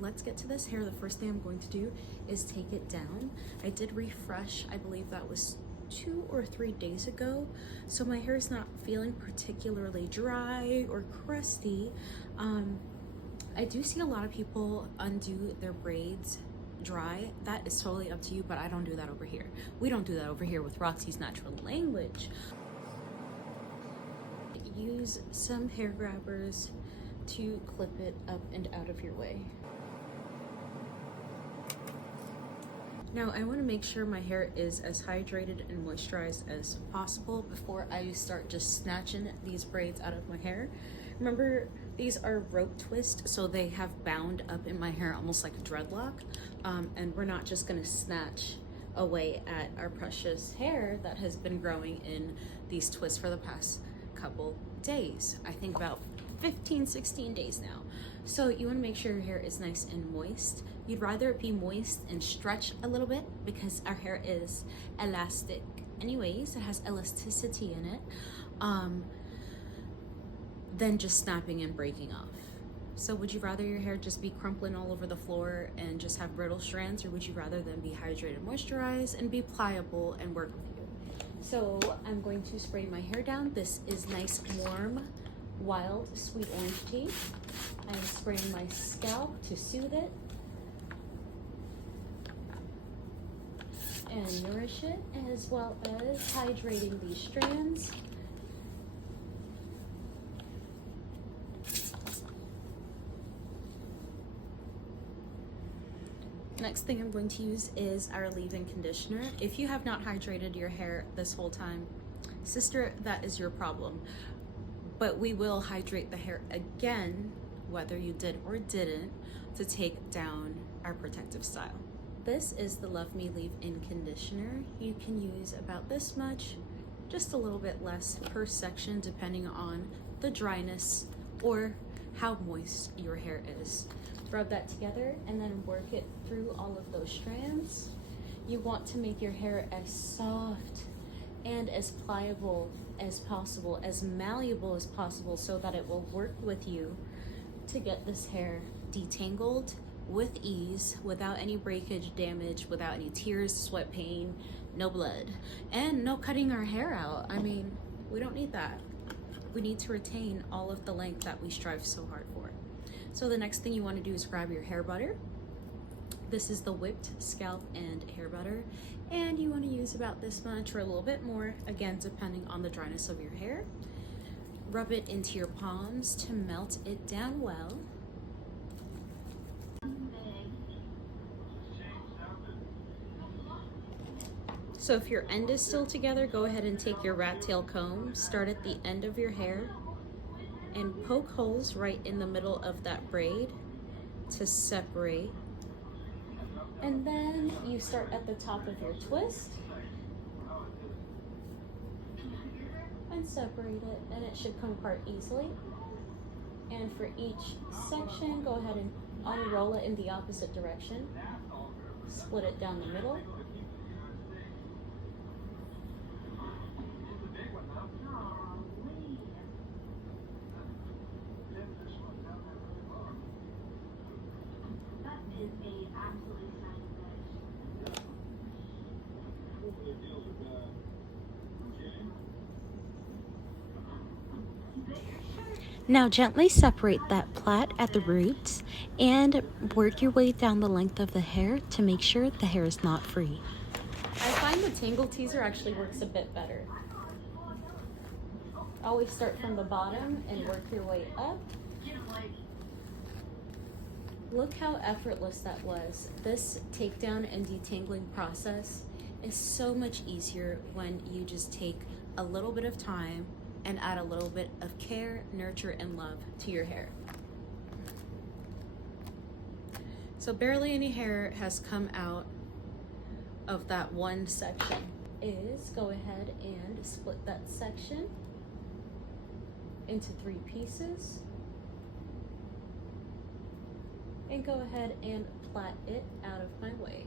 let's get to this hair. The first thing I'm going to do is take it down. I did refresh, I believe that was 2 or 3 days ago, so my hair is not feeling particularly dry or crusty. I do see a lot of people undo their braids dry. That is totally up to you, but I don't do that over here. We don't do that over here with Roxy's Natural Language. Use some hair grabbers to clip it up and out of your way. Now I want to make sure my hair is as hydrated and moisturized as possible before I start just snatching these braids out of my hair. Remember, these are rope twist, so they have bound up in my hair almost like a dreadlock, and we're not just going to snatch away at our precious hair that has been growing in these twists for the past couple days. I think about 15-16 days now. So you want to make sure your hair is nice and moist. You'd rather it be moist and stretch a little bit because our hair is elastic anyways. It has elasticity in it, than just snapping and breaking off. So would you rather your hair just be crumpling all over the floor and just have brittle strands, or would you rather them be hydrated, moisturized, and be pliable and work with you? So I'm going to spray my hair down. This is nice, warm, wild, sweet orange tea. I'm spraying my scalp to soothe it and nourish it, as well as hydrating these strands. Next thing I'm going to use is our leave-in conditioner. If you have not hydrated your hair this whole time, sister, that is your problem. But we will hydrate the hair again, whether you did or didn't, to take down our protective style. This is the Love Me Leave-In Conditioner. You can use about this much, just a little bit less per section, depending on the dryness or how moist your hair is. Rub that together and then work it through all of those strands. You want to make your hair as soft and as pliable as possible, as malleable as possible, so that it will work with you to get this hair detangled with ease, without any breakage, damage, without any tears, sweat, pain, no blood, and no cutting our hair out. I mean, we don't need that. We need to retain all of the length that we strive so hard for. So the next thing you want to do is grab your hair butter. This is the whipped scalp and hair butter, and you want to use about this much or a little bit more, again depending on the dryness of your hair. Rub it into your palms to melt it down well. So if your end is still together, go ahead and take your rat tail comb, start at the end of your hair, and poke holes right in the middle of that braid to separate. And then you start at the top of your twist and separate it, and it should come apart easily. And for each section, go ahead and unroll it in the opposite direction. Split it down the middle. Now gently separate that plait at the roots and work your way down the length of the hair to make sure the hair is not free. I find the tangle teaser actually works a bit better. Always start from the bottom and work your way up. Look how effortless that was. This takedown and detangling process is so much easier when you just take a little bit of time and add a little bit of care, nurture, and love to your hair. So barely any hair has come out of that one section. Go ahead and split that section into 3 pieces. And go ahead and plait it out of my way.